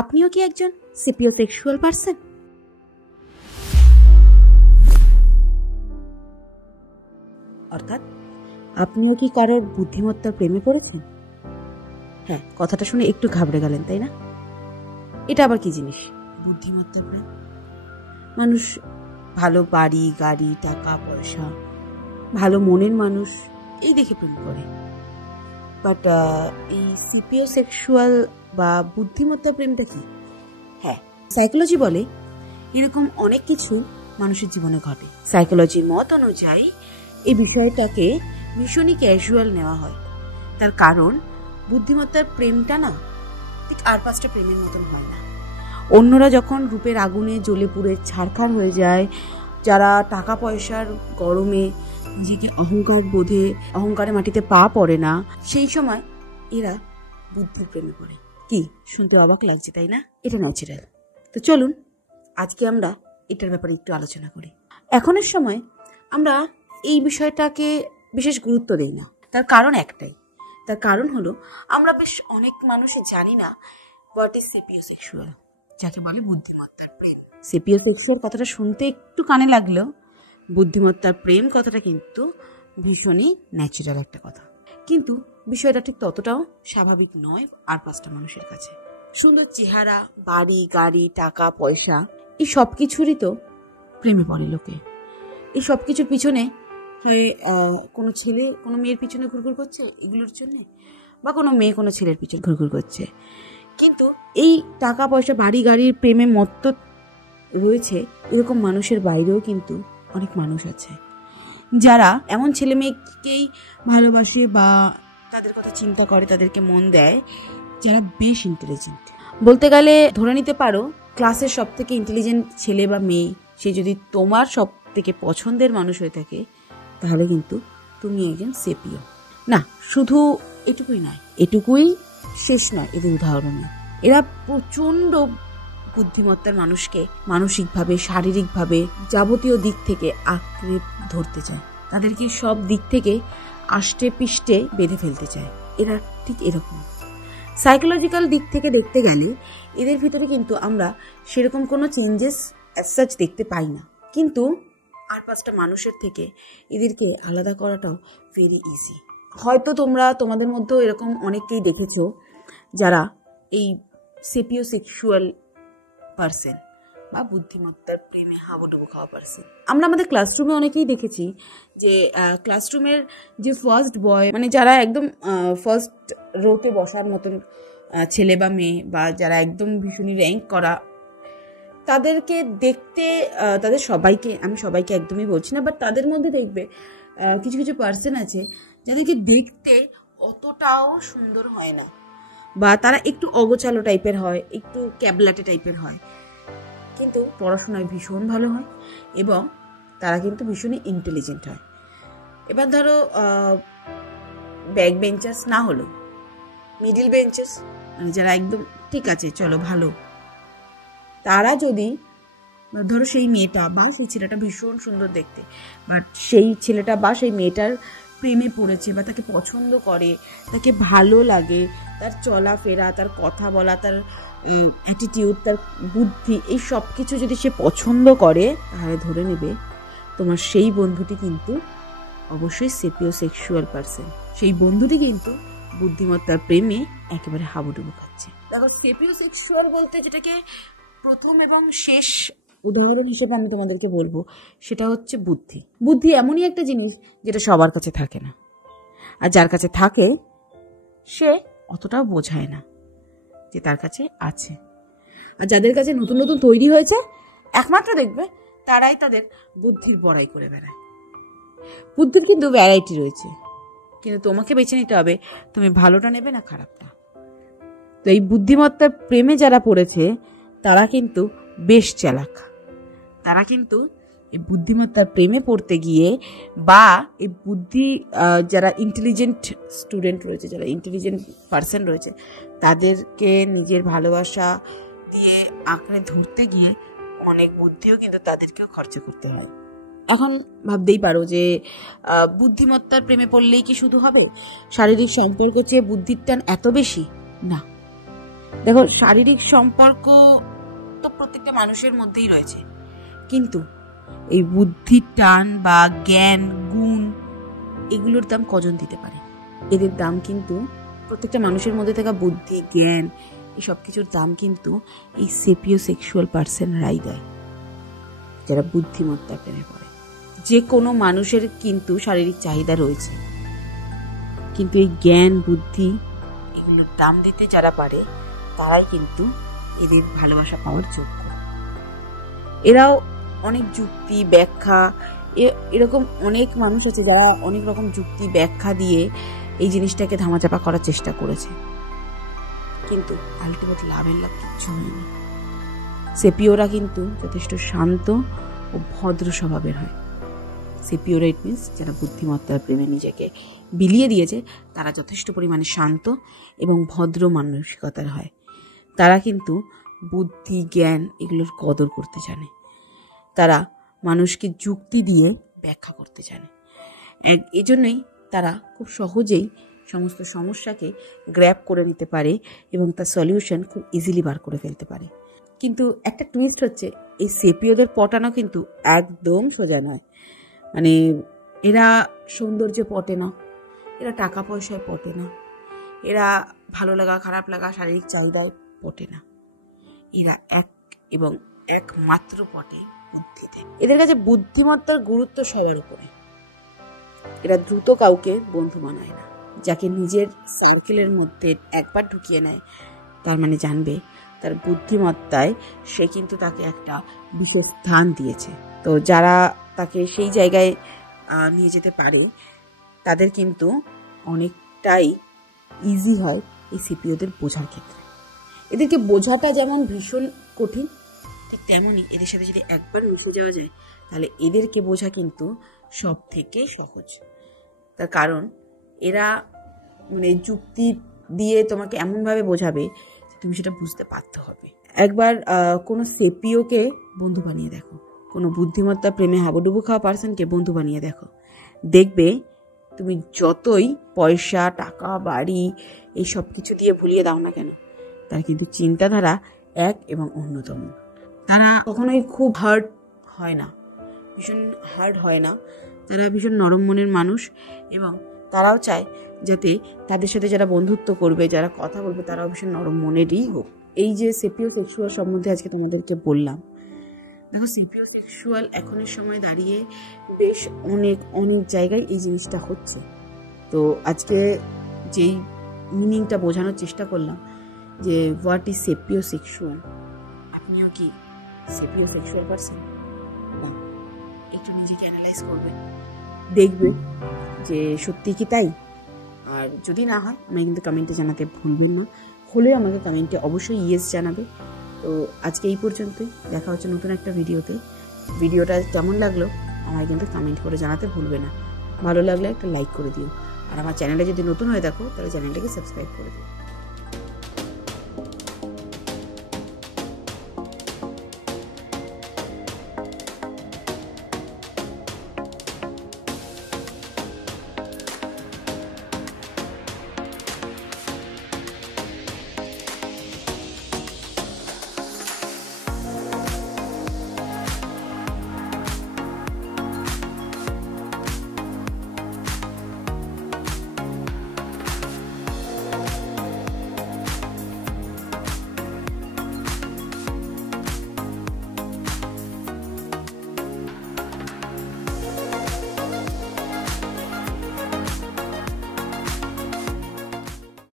আপনিও কি একজন সেপিওসেক্সুয়াল পারসন? অর্থাৎ আপনিও কি কারোর বুদ্ধিমত্তার প্রেমে পড়েছেন? হ্যাঁ, কথাটা শুনে একটু ঘাবড়ে গেলেন, তাই না? এটা আবার কি জিনিস বুদ্ধিমত্তার প্রেম? মানুষ ভালো বাড়ি, গাড়ি, টাকা পয়সা, ভালো মনের মানুষ এই দেখে প্রেম করে। বাট এই সেপিওসেক্সুয়াল বা বুদ্ধিমত্তার প্রেমটা কি? হ্যাঁ, সাইকোলজি বলে এরকম অনেক কিছু মানুষের জীবনে ঘটে। সাইকোলজির মত অনুযায়ী এই বিষয়টাকে ভীষণই ক্যাজুয়াল নেওয়া হয়। তার কারণ বুদ্ধিমত্তার প্রেমটা না ঠিক আর পাঁচটা প্রেমের মতন হয় না। অন্যরা যখন রূপের আগুনে জ্বলে পুড়ে ছারখার হয়ে যায়, যারা টাকা পয়সার গরমে নিজেকে অহংকারে মাটিতে পা পড়ে না, সেই সময় এরা বুদ্ধির প্রেমে পড়ে। কি শুনতে অবাক লাগছে, তাই না? এটা ন্যাচারাল। তো চলুন আজকে আমরা এটার ব্যাপারে একটু আলোচনা করি। এখনের সময় আমরা এই বিষয়টাকে বিশেষ গুরুত্ব দিই না। তার কারণ একটাই, তার কারণ হলো আমরা বেশ অনেক মানুষই জানি না হোয়াট ইজ সেপিওসেক্সুয়াল, যাকে বলে বুদ্ধিমত্তার প্রেম। সেপিওসেক্সুয়াল কথাটা শুনতে একটু কানে লাগলেও বুদ্ধিমত্তার প্রেম কথাটা কিন্তু ভীষণই ন্যাচারাল একটা কথা। কিন্তু বিষয়টা ঠিক ততটাও স্বাভাবিক নয় আর পাঁচটা মানুষের কাছে। সুন্দর চেহারা, বাড়ি, গাড়ি, টাকা পয়সা, এই সব কিছুরই তো প্রেমে পড়ে লোকে। এই সব কিছুর পিছনে কোনো ছেলে কোনো মেয়ের পিছনে ঘুরঘুর করছে এগুলোর জন্যে, বা কোনো মেয়ে কোনো ছেলের পিছনে ঘুরঘুর করছে। কিন্তু এই টাকা পয়সা, বাড়ি, গাড়ির প্রেমে মত্ত রয়েছে এরকম মানুষের বাইরেও কিন্তু অনেক মানুষ আছে যারা এমন ছেলে মেয়েকেই ভালোবাসে বা তাদের কথা চিন্তা করে, তাদেরকে মন দেয়, যারা বেশ ইন্টেলিজেন্ট। বলতে গেলে ধরে নিতে পারো ক্লাসের সব থেকে ইন্টেলিজেন্ট ছেলে বা মেয়ে সে যদি তোমার সব থেকে পছন্দের মানুষ হয়ে থাকে, তাহলে কিন্তু তুমি একজন সেপিও। না, শুধু এটুকুই নয়, এটুকুই শেষ নয় এদের উদাহরণে। এরা প্রচন্ড বুদ্ধিমত্তার মানুষকে মানসিকভাবে, শারীরিকভাবে, যাবতীয় দিক থেকে আঁকড়ে ধরতে চায়, তাদেরকে সব দিক থেকে আষ্টে পিষ্টে বেঁধে ফেলতে চায়। এরা ঠিক এরকম। সাইকোলজিক্যাল দিক থেকে দেখতে গেলে এদের ভিতরে কিন্তু আমরা সেরকম কোনো চেঞ্জেস অ্যাজ সাচ দেখতে পাই না, কিন্তু আর পাঁচটা মানুষের থেকে এদেরকে আলাদা করাটাও ভেরি ইজি। হয়তো তোমরা তোমাদের মধ্যেও এরকম অনেককেই দেখেছো যারা এই সেপিওসেক্সুয়াল পারসন বা বুদ্ধিমত্তার প্রেমে হাবুডুবু খাওয়া পারসন। আমরা আমাদের ক্লাসরুমে অনেকেই দেখেছি যে ক্লাসরুমের যে ফার্স্ট বয়, মানে যারা একদম ফার্স্ট রোতে বসার মতন ছেলে বা মেয়ে, বা যারা একদম ভীষণই র্যাঙ্ক করা, তাদেরকে দেখতে, তাদের সবাইকে, আমি সবাইকে একদমই বলছি না, বাট তাদের মধ্যে দেখবে কিছু কিছু পার্সন আছে যাদেরকে দেখতে অতটাও সুন্দর হয় না, বা তারা একটু অগোছালো টাইপের হয়, একটু ক্যাবলাটে টাইপের হয়, কিন্তু পড়াশোনায় ভীষণ ভালো হয় এবং তারা কিন্তু ভীষণই ইন্টেলিজেন্ট হয়। এবার ধরো ব্যাক বেঞ্চার্স না হলো মিডিল বেঞ্চার্স, মানে যারা একদম ঠিক আছে চলো ভালো, তারা যদি ধরো সেই মেয়েটা বা সেই ছেলেটা ভীষণ সুন্দর দেখতে, বাট সেই ছেলেটা বা সেই মেয়েটার প্রেমে পড়েছে বা তাকে পছন্দ করে, তাকে ভালো লাগে, তার চলাফেরা, তার কথা বলা, তার অ্যাটিটিউড, তার বুদ্ধি, এই সব কিছু যদি সে পছন্দ করে, তাহলে ধরে নেবে তোমার সেই বন্ধুটি কিন্তু অবশ্যই সেপিওসেক্সুয়াল পারসন। সেই বন্ধুটি কিন্তু বুদ্ধিমত্তার প্রেমে একেবারে হাবুডুবু খাচ্ছে। দেখো, সেপিওসেক্সুয়াল বলতে যেটাকে প্রথম এবং শেষ উদাহরণ হিসেবে আমি তোমাদেরকে বলবো, সেটা হচ্ছে বুদ্ধি। বুদ্ধি এমনই একটা জিনিস যেটা সবার কাছে থাকে না, আর যার কাছে থাকে সে অতটাও বোঝায় না যে তার কাছে আছে। আর যাদের কাছে নতুন নতুন তৈরি হয়েছে, একমাত্র দেখবে তারাই তাদের বুদ্ধির বড়াই করে বেড়ায়। বুদ্ধির কিন্তু ভ্যারাইটি রয়েছে, কিন্তু তোমাকে বেছে নিতে হবে তুমি ভালোটা নেবে না খারাপটা। তো এই বুদ্ধিমত্তার প্রেমে যারা পড়েছে তারা কিন্তু বেশ চালাক। তারা কিন্তু এই বুদ্ধিমত্তার প্রেমে পড়তে গিয়ে, বা এই যারা ইন্টেলিজেন্ট স্টুডেন্ট রয়েছে, যারা ইন্টেলিজেন্ট পার্সন রয়েছে, তাদেরকে নিজের ভালোবাসা দিয়ে আঁকড়ে ধরতে গিয়ে অনেক বুদ্ধিও কিন্তু তাদেরকেও খরচা করতে হয়। এখন ভাবতেই পারো যে বুদ্ধিমত্তার প্রেমে পড়লেই কি শুধু হবে? শারীরিক সম্পর্ক চেয়ে বুদ্ধির টান এত বেশি? না, দেখো, শারীরিক সম্পর্ক তো প্রত্যেকটা মানুষের মধ্যেই রয়েছে, কিন্তু এই বুদ্ধির টান বা জ্ঞান গুণ এগুলোর দাম কজন দিতে পারে? এদের দাম কিন্তু প্রত্যেকটা মানুষের মধ্যে থাকা বুদ্ধি জ্ঞান এই সব কিছুর দাম কিন্তু এই সেপিও সেক্সুয়াল পার্সনরাই দেয়, যারা বুদ্ধিমত্তা প্রেমে পড়ে। যে কোনো মানুষের কিন্তু শারীরিক চাহিদা রয়েছে, কিন্তু এই জ্ঞান বুদ্ধি এগুলোর দাম দিতে যারা পারে তারাই কিন্তু এদের ভালোবাসা পাওয়ার যোগ্য। এরাও অনেক যুক্তি ব্যাখ্যা, এরকম অনেক মানুষ আছে যারা অনেক রকম যুক্তি ব্যাখ্যা দিয়ে এই জিনিসটাকে ধামাচাপা করার চেষ্টা করেছে, কিন্তু আলটিমেট লাভের লাভ কিচ্ছু হয়নি। সেপিওরা কিন্তু যথেষ্ট শান্ত ও ভদ্র স্বভাবের হয়। সেপিওরা ইট মিনস যারা বুদ্ধিমত্তার প্রেমে নিজেকে বিলিয়ে দিয়েছে, তারা যথেষ্ট পরিমাণে শান্ত এবং ভদ্র মানসিকতার হয়। তারা কিন্তু বুদ্ধি জ্ঞান এগুলোর কদর করতে জানে, তারা মানুষকে যুক্তি দিয়ে ব্যাখ্যা করতে জানে। এজন্যই তারা খুব সহজেই সমস্ত সমস্যাকে গ্র্যাব করে নিতে পারে এবং তার সলিউশন খুব ইজিলি বার করে ফেলতে পারে। কিন্তু একটা টুইস্ট হচ্ছে, এই সেপিওদের পটানো কিন্তু একদম সোজা নয়। মানে এরা সৌন্দর্যে পটে না, এরা টাকা পয়সায় পটে না, এরা ভালো লাগা খারাপ লাগা শারীরিক চাহিদায় পটে না। এরা এক এবং একমাত্র পটে বুদ্ধিতে। এদের কাছে বুদ্ধিমত্তার গুরুত্ব সবার উপরে। এরা দ্রুত কাউকে বন্ধু বানায় না। যাকে নিজের সার্কেলের মধ্যে একবার ঢুকিয়ে নেয়, তার মানে জানবে তার বুদ্ধিমত্তায় সে কিন্তু তাকে একটা বিশেষ স্থান দিয়েছে। তো যারা তাকে সেই জায়গায় নিয়ে যেতে পারে, তাদের কিন্তু অনেকটাই ইজি হয় এই সিপিওদের বোঝার ক্ষেত্রে। এদেরকে বোঝাটা যেমন ভীষণ কঠিন, ঠিক তেমনই এদের সাথে যদি একবার মিশে যাওয়া যায়, তাহলে এদেরকে বোঝা কিন্তু সব থেকে সহজ। তার কারণ এরা মানে যুক্তি দিয়ে তোমাকে এমনভাবে বোঝাবে তুমি সেটা বুঝতে বাধ্য হবে। একবার কোনো সেপিওকে বন্ধু বানিয়ে দেখো, কোনো বুদ্ধিমত্তা প্রেমে হাবুডুবু খাওয়া পার্সনকে বন্ধু বানিয়ে দেখো, দেখবে তুমি যতই পয়সা টাকা বাড়ি এই সব কিছু দিয়ে ভুলিয়ে দাও না কেন, তার কিন্তু চিন্তাধারা এক এবং অন্যতম। তারা কখনোই খুব হার্ট হয় না, ভীষণ হার্ড হয় না। তারা ভীষণ নরম মনের মানুষ এবং তারাও চায় যাতে তাদের সাথে যারা বন্ধুত্ব করবে, যারা কথা বলবে, তারাও ভীষণ নরম মনেরই হোক। এই যে সেপিও সেক্সুয়াল সম্বন্ধে আজকে তোমাদেরকে বললাম, দেখো সেপিও সেক্সুয়াল এখনের সময় দাঁড়িয়ে বেশ অনেক অনেক জায়গায় এই জিনিসটা হচ্ছে। তো আজকে যেই মিনিংটা বোঝানোর চেষ্টা করলাম যে হোয়াট ইজ সেপিও সেক্সুয়াল, আপনিও কি সেপিও সেক্সুয়াল পারসন? একটু নিজেকে অ্যানালাইজ করবেন, দেখবেন যে সত্যি কি তাই। আর যদি না হয় আমাকে কিন্তু কমেন্টে জানাতে ভুলবেন না, হলেও আমাকে কমেন্টে অবশ্যই ইয়েস জানাবে। তো আজকে এই পর্যন্তই, দেখা হচ্ছে নতুন একটা ভিডিওতে। ভিডিওটা কেমন লাগলো আমায় কিন্তু কমেন্ট করে জানাতে ভুলবে না। ভালো লাগলে একটা লাইক করে দিও, আর আমার চ্যানেলে যদি নতুন হয়ে থাকো তাহলে চ্যানেলটাকে সাবস্ক্রাইব করে দিও।